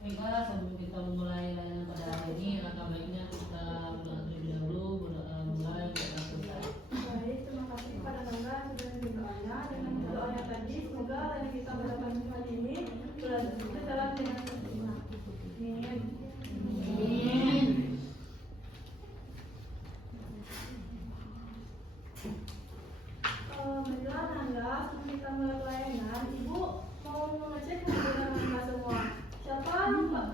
Baiklah, sebelum kita memulai layanan pada hari ini, alangkah baiknya kita berdoa terlebih dahulu, mulai berdoa selesai. Baik, terima kasih kepada Bangga sudah berdoanya. Dengan doa yang tadi, semoga layanan kita pada pagi hari ini berjalan dengan sempurna. Amin. Amin. Marilah Nanda, sebelum kita mulai pelayanan, Ibu mau mengecek hubungan Nanda semua.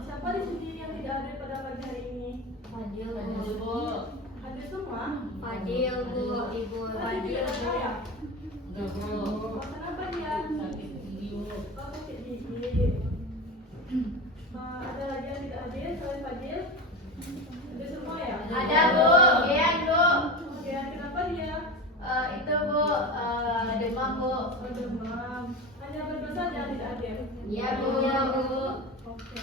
Siapa di sini yang tidak ada pada pagi hari ini? Fadil, Bu. Ada semua? Fadil, Bu, Ibu, Tadi tidak ada ya? Enggak, Bu. Kenapa dia? Sakit gigi, Bu. Oh, sakit gigi. Ada lagi yang tidak hadir selain Fadil? Ada semua ya? Ada, Bu. Iya, Bu. Oke, kenapa dia? Itu, Bu, demam, Bu. Oh, demam. Hanya berdosa yang tidak hadir. Iya, Bu. Iya, Bu. Oke.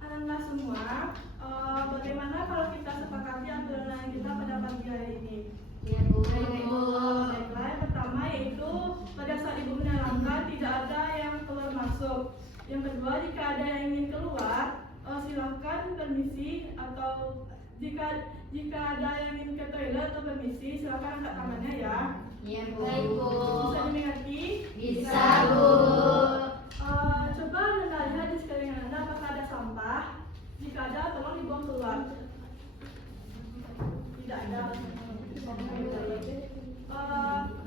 Anak-anak semua, bagaimana kalau kita sepakati aturan kita pada pagi hari ini? Iya, Bu. Baiklah, yang pertama yaitu pada saat ibu menerangkan tidak ada yang keluar masuk. Yang kedua, jika ada yang ingin keluar, silakan permisi, atau jika ada yang ingin ke toilet atau permisi, silakan angkat tangannya ya. Iya, Bu. Baik, Bu. Bisa dimengerti? Bisa, Bu. Coba Anda lihat di sekeliling Anda apakah ada sampah. Jika ada, tolong dibuang keluar. Tidak ada.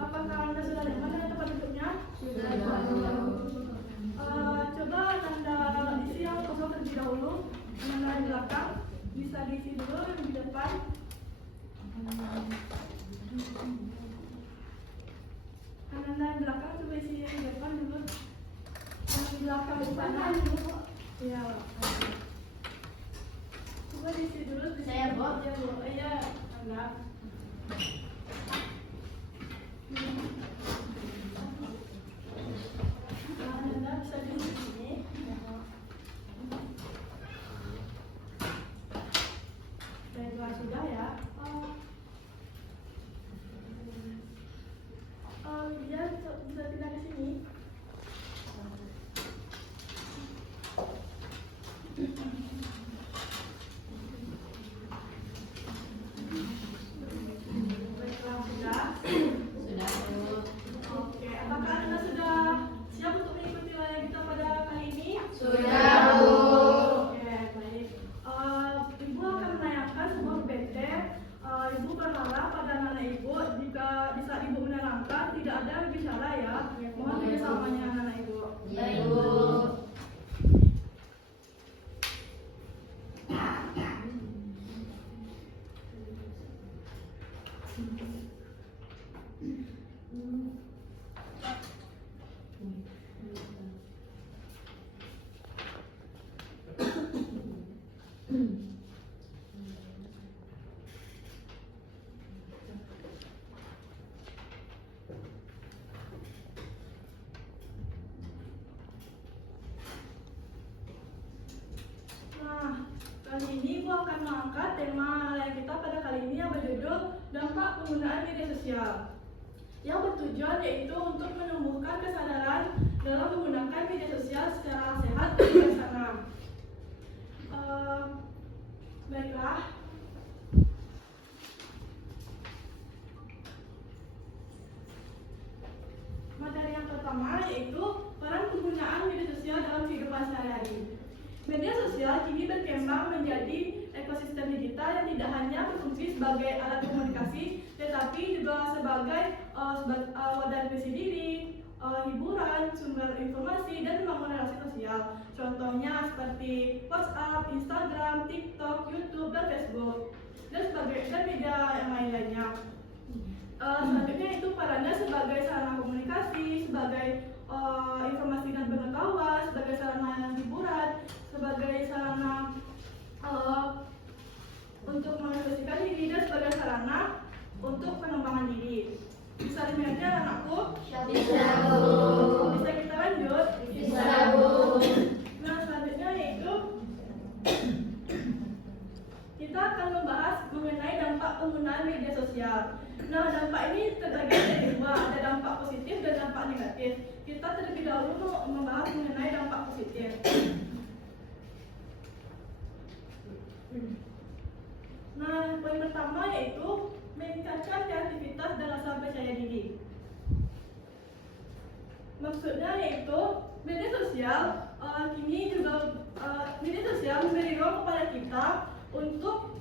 Apakah Anda sudah nyaman dengan tempat duduknya? Sudah, Bu. Coba Anda isi yang kosong terlebih dahulu. Anda di belakang bisa diisi dulu yang di depan. Anda di belakang coba isi yang di depan dulu. Yang di belakang sana dulu. Ya. Coba diisi dulu. Saya, Bu. Ya, Bu. Iya, Anda. Anda bisa di sini. Baiklah, sudah ya. Dia bisa pindah ke sini. Baiklah, sudah. Sudah, Bu. Oke, apakah Anda sudah siap untuk mengikuti layanan kita pada kali ini? Sudah, Bu. Oke, baik. Ibu akan menayangkan sebuah PT. Ibu berharap pada anak-anak ibu, jika di saat ibu menerangkan tidak ada bicara ya. Mohon kerjasamanya anak-anak ibu. Baik, Bu. Nah, kali ini ibu akan mengangkat tema layanan kita pada kali ini yang berjudul dampak penggunaan media sosial. Yang bertujuan yaitu untuk menumbuhkan kesadaran dalam menggunakan media sosial secara sehat dan bijaksana. Baiklah. Materi yang pertama yaitu peran penggunaan media sosial dalam kehidupan sehari-hari. Media sosial kini berkembang menjadi ekosistem digital yang tidak hanya berfungsi sebagai alat komunikasi, tetapi juga sebagai wadah ekspresi diri, hiburan, sumber informasi, dan membangun relasi sosial. Contohnya seperti WhatsApp, Instagram, TikTok, YouTube, dan Facebook, dan media yang lain-lainnya. Selanjutnya itu perannya sebagai sarana komunikasi, sebagai informasi dan pengetahuan, sebagai sarana hiburan, sebagai sarana untuk mengekspresikan diri, dan sebagai sarana untuk pengembangan diri. Bisa dimengerti anakku? Bisa, Bu. Bisa kita lanjut? Bisa, Bu. Nah, selanjutnya yaitu kita akan membahas mengenai dampak penggunaan media sosial. Nah, dampak ini terbagi menjadi dua. Ada dampak terlebih dahulu membahas mengenai dampak positif. Nah, poin pertama yaitu meningkatkan kreativitas dan rasa percaya diri. Maksudnya yaitu media sosial media sosial memberi ruang kepada kita untuk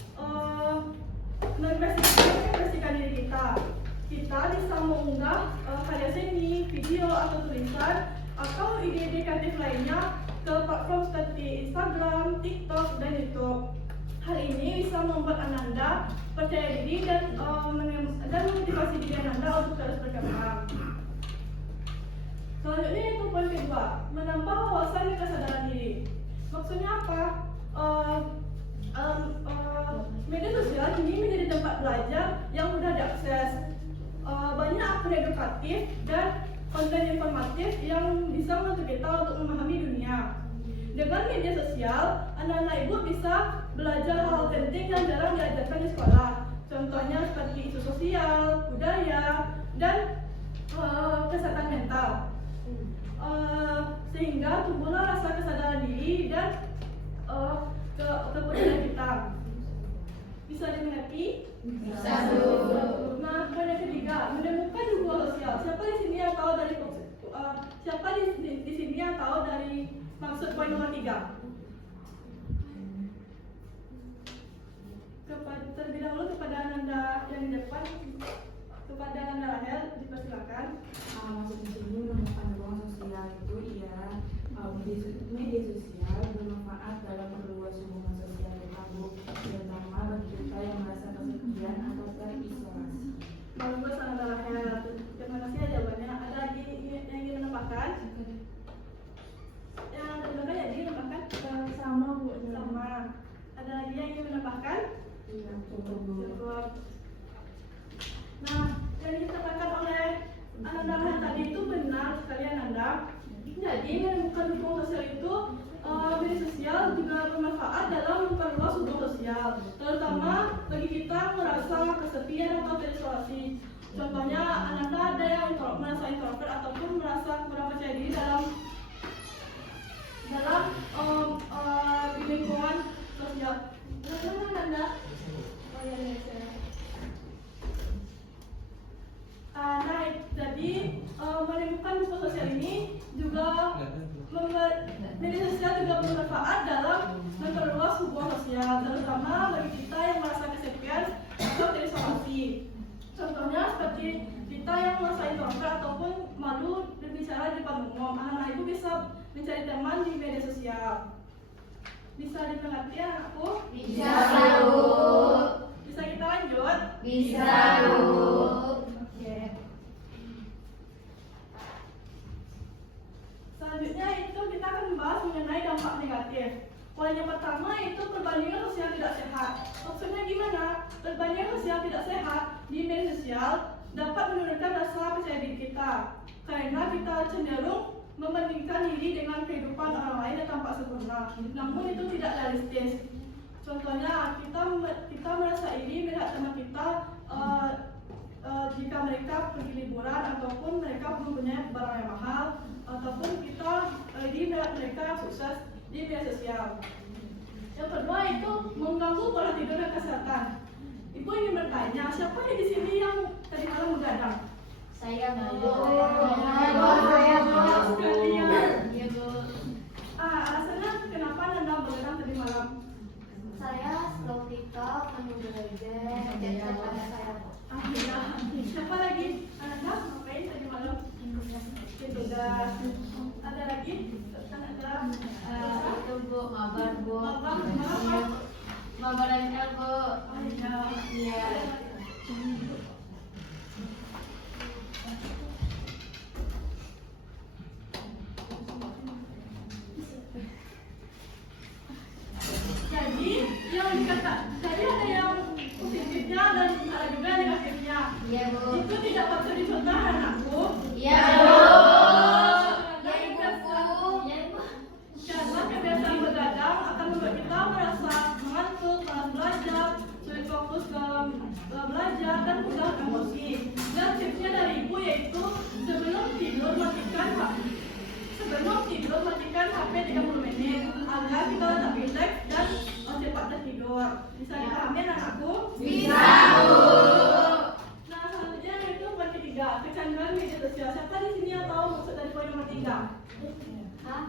mengekspresikan diri kita. Kita bisa mengunggah karya seni, video atau tulisan atau ide-ide kreatif lainnya ke platform seperti Instagram, TikTok, dan YouTube. Hal ini bisa membuat Ananda percaya diri dan memotivasi diri Ananda untuk terus berkembang. Selanjutnya itu poin kedua, menambah wawasan dan kesadaran diri. Maksudnya apa? Media sosial kini menjadi tempat belajar yang mudah diakses. Banyak akun edukatif dan konten informatif yang bisa membantu kita untuk memahami dunia. Dengan media sosial, anak-anak ibu bisa belajar hal penting yang jarang diajarkan di sekolah. Contohnya seperti isu sosial, budaya, dan kesehatan mental. Sehingga tumbuhlah rasa kesadaran diri dan kepedulian kita. Bisa dimengerti? Bisa. Nah, poin yang ketiga, menemukan hubungan sosial. Siapa di sini yang tahu dari maksud poin nomor 3? Terlebih dahulu kepada Ananda yang di depan, kepada Ananda Rahel, dipersilakan. Maksud di sini menemukan ruang sosial itu media sosial bermanfaat dalam memperluas hubungan sosial kita, Bu, terutama bagi kita yang merasa kesepian atau terisolasi. Bagus Ananda Rahel, terima kasih ya jawabannya. Ada lagi yang ingin menambahkan? Yang menambahkan ya, menambahkan Sama, Bu. sama. Ada lagi yang ingin menambahkan? Iya, cukup. Nah, yang dikatakan oleh Ananda Rahel tadi itu benar sekali Ananda. Jadi menemukan hubungan sosial itu media sosial juga bermanfaat dalam memperluas hubungan sosial, terutama bagi kita merasa kesepian atau terisolasi. Contohnya Ananda ada yang merasa introvert ataupun merasa kurang percaya diri dalam lingkungan sosial. Bagaimana Ananda? Oh ya, saya. Nah, jadi menemukan buku sosial ini juga media sosial juga bermanfaat dalam memperluas hubungan sosial, terutama bagi kita yang merasa kesepian atau terisolasi. Contohnya seperti kita yang merasa introvert ataupun malu berbicara di depan umum, anak-anak ibu bisa mencari teman di media sosial. Bisa dimengerti anakku? Bisa, Bu. Bisa kita lanjut? Bisa, Bu. Selanjutnya itu kita akan membahas mengenai dampak negatif. Poin yang pertama itu perbandingan sosial tidak sehat. Maksudnya gimana? Perbandingan sosial tidak sehat di media sosial dapat menurunkan rasa percaya diri kita, karena kita cenderung membandingkan diri dengan kehidupan orang lain yang tampak sempurna. Namun itu tidak realistis. Contohnya kita merasa iri melihat teman kita jika mereka pergi liburan ataupun mereka mempunyai barang yang mahal, ataupun kita melihat mereka yang sukses di media sosial. Yang kedua itu mengganggu pola tidur dan kesehatan. Ibu ingin bertanya, siapa di sini yang tadi malam begadang? Saya, Bu. Saya, Bu. Sekalian. Iya, Bu. Alasannya kenapa Anda begadang tadi malam? Saya scroll TikTok, menunggu belajar, chat pada saya, Bu. Iya. Siapa lagi? Anda ngapain tadi malam? Tugas. Ada lagi? Ada. Itu, Bu, mabar, Bu. Mabar. Mabar ML, Bu. Oh iya. Iya. Jadi yang tadi ada yang positifnya dan ada juga negatifnya. Iya, Bu. Itu tidak patut dicontoh anakku. Iya, Bu. sosial. Siapa di sini yang tahu maksud dari poin nomor 3? Hah?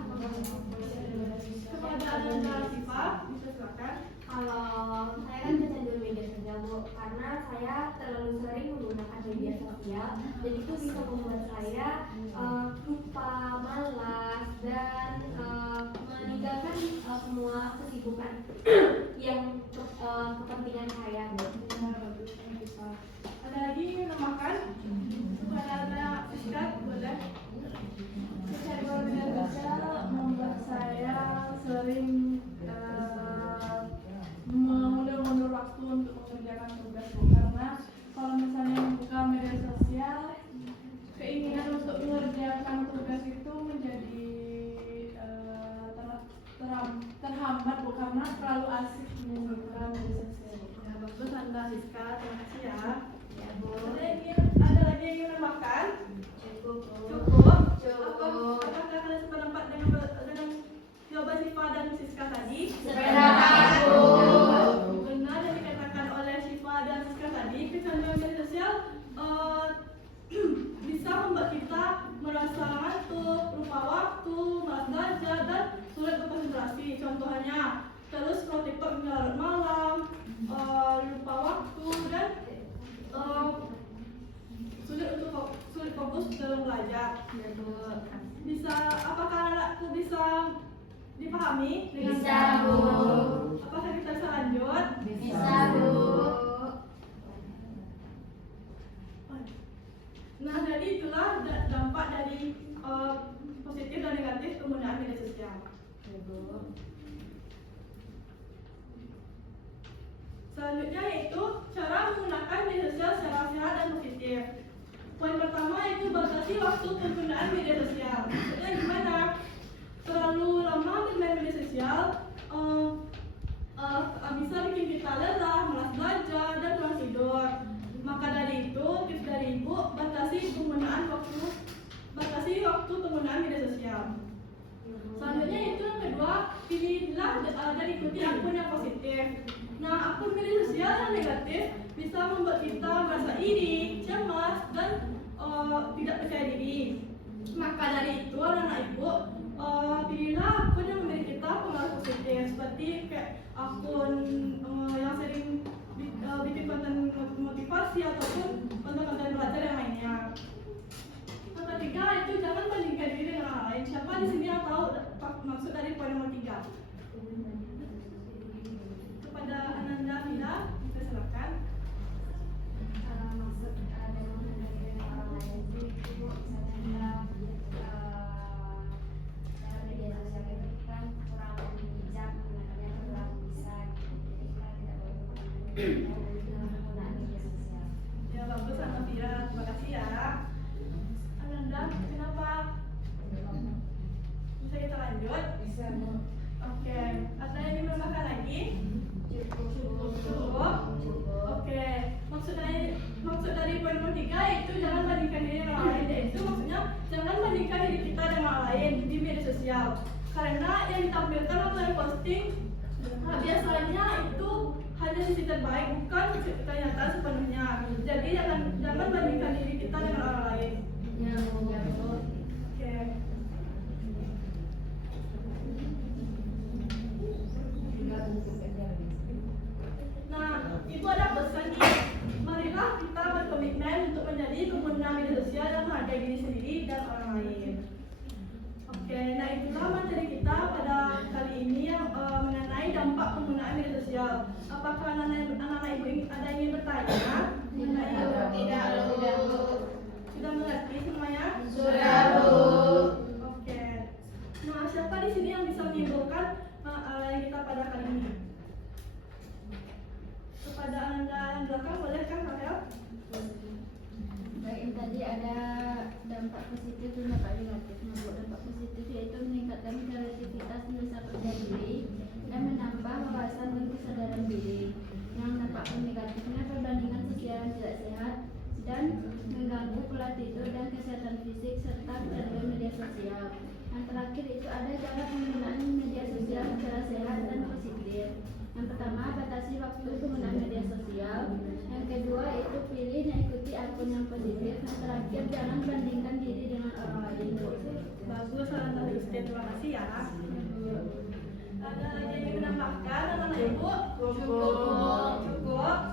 Kepada Ananda Siva, bisa silakan. Kalau saya kan kecanduan media sosial, Bu, karena saya terlalu sering menggunakan media sosial, dan itu bisa membuat saya lupa, malas, dan meninggalkan semua kesibukan yang kepentingan saya. Ada lagi yang menambahkan? Kepada Anda Siska, boleh. Kecanduan media sosial membuat saya sering mengundur waktu untuk mengerjakan tugas, karena kalau misalnya membuka media sosial, keinginan untuk mengerjakan tugas itu menjadi terhambat, Bu, karena terlalu asik membuka media sosial. Ya, bagus Anda Siska, terima kasih ya. Ya, Bu. Ada lagi yang ingin menambahkan? Cukup, Bu. Cukup? Cukup. Apakah kalian sependapat dengan jawaban Siva dan Siska tadi? Sependapat, Bu. Benar yang dikatakan oleh Siva dan Siska tadi, kecanduan media sosial bisa membuat kita merasa ngantuk, lupa waktu, malas belajar, dan sulit berkonsentrasi. Contohnya, terus scroll TikTok hingga larut malam, lupa waktu, dan sulit fokus dalam belajar. Bisa, apakah anakku bisa dipahami? Bisa, Bu. Apakah kita bisa lanjut? Bisa, Bu. Nah, jadi itulah dampak dari positif dan negatif penggunaan media sosial. Selanjutnya yaitu cara menggunakan media sosial secara sehat dan positif. Poin pertama yaitu batasi waktu penggunaan media sosial. Maksudnya gimana? Terlalu lama bermain media sosial bisa bikin kita lelah, malas belajar, dan kurang tidur. Maka dari itu, tips dari Ibu, batasi waktu penggunaan media sosial. Selanjutnya itu yang kedua, pilihlah dan ikuti akun yang positif. Nah, akun media sosial yang negatif bisa membuat kita merasa iri, cemas, dan tidak percaya diri. Maka dari itu, anak-anak Ibu, pilihlah akun yang memberi kita pengaruh positif, seperti kayak akun yang sering bikin konten motivasi ataupun konten-konten belajar yang lainnya. Yang ketiga itu jangan bandingkan diri dengan orang lain. Siapa di sini yang tahu maksud dari poin nomor 3? Kepada Ananda Fida, bisa silakan. Maksud dari membandingkan dengan orang lain sih, Bu, misalnya kita cara media sosial itu kan kurang bijak, menggunakannya kurang bisa, jadi kita tidak boleh menggunakan media sosial. Ya, bagus Ananda Fida, terima kasih ya. Ananda, kenapa? Bisa kita lanjut? Bisa, Bu. Oke, ada yang ingin menambahkan lagi? Cukup. Oke, maksud dari poin nomor 3 itu jangan bandingkan diri dengan orang lain. Yaitu maksudnya jangan bandingkan diri kita dengan orang lain di media sosial. Karena yang ditampilkan atau yang posting biasanya itu hanya sisi terbaik, bukan kenyataan sepenuhnya. Jadi jangan bandingkan diri kita dengan orang lain. Ya, Bu. Oke. Nah, Ibu ada pesan nih. Marilah kita berkomitmen untuk menjadi pengguna media sosial yang menghargai diri sendiri dan orang lain. Oke, nah itulah materi kita pada kali ini yang mengenai dampak penggunaan media sosial. Apakah anak-anak Ibu ada yang ingin bertanya? Tidak, Bu. Sudah mengerti semuanya? Sudah, Bu. Oke. Nah, siapa di sini yang bisa menyimpulkan kita pada kali ini? Kepada Anda yang belakang, boleh kan, Rahel? Baik, tadi ada dampak positif dan dampak negatif. Nah, dampak positif yaitu meningkatkan kreativitas nusa kerja diri dan menambah wawasan dan kesadaran diri. Yang dampak negatifnya perbandingan sosial yang tidak sehat dan mengganggu pola tidur dan kesehatan fisik serta kecanduan media sosial. Yang terakhir itu ada cara penggunaan media sosial secara sehat dan positif. Yang pertama, batasi waktu penggunaan media sosial. Yang kedua, itu pilih dan ikuti akun yang positif. Yang terakhir, jangan bandingkan Terima kasih ya. Ada lagi yang ingin menambahkan anak-anak ibu? Cukup.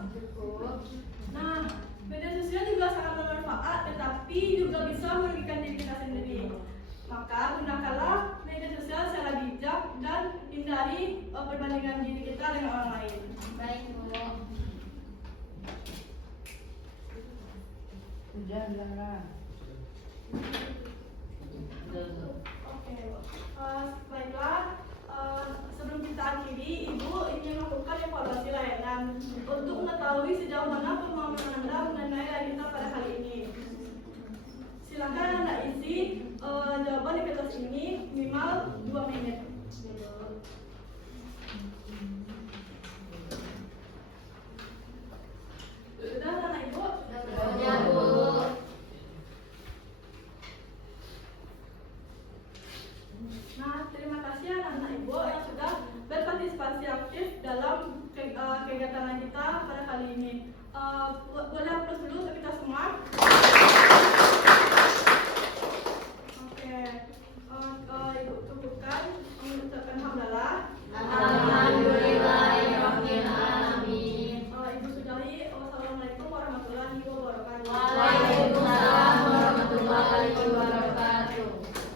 Nah, media sosial juga sangat bermanfaat, tetapi juga bisa merugikan diri kita sendiri. Maka gunakanlah media sosial secara bijak dan hindari perbandingan diri kita dengan orang lain. Baik, Bu. Udah, Lara. Oke, baiklah. Sebelum kita akhiri, Ibu ingin melakukan evaluasi layanan untuk mengetahui sejauh mana pemahaman Anda mengenai layanan kita pada hari ini. Silakan Anda isi jawaban di kertas ini minimal 2 menit. Sudah, anak Ibu? Ya, Bu. Nah, terima kasih anak-anak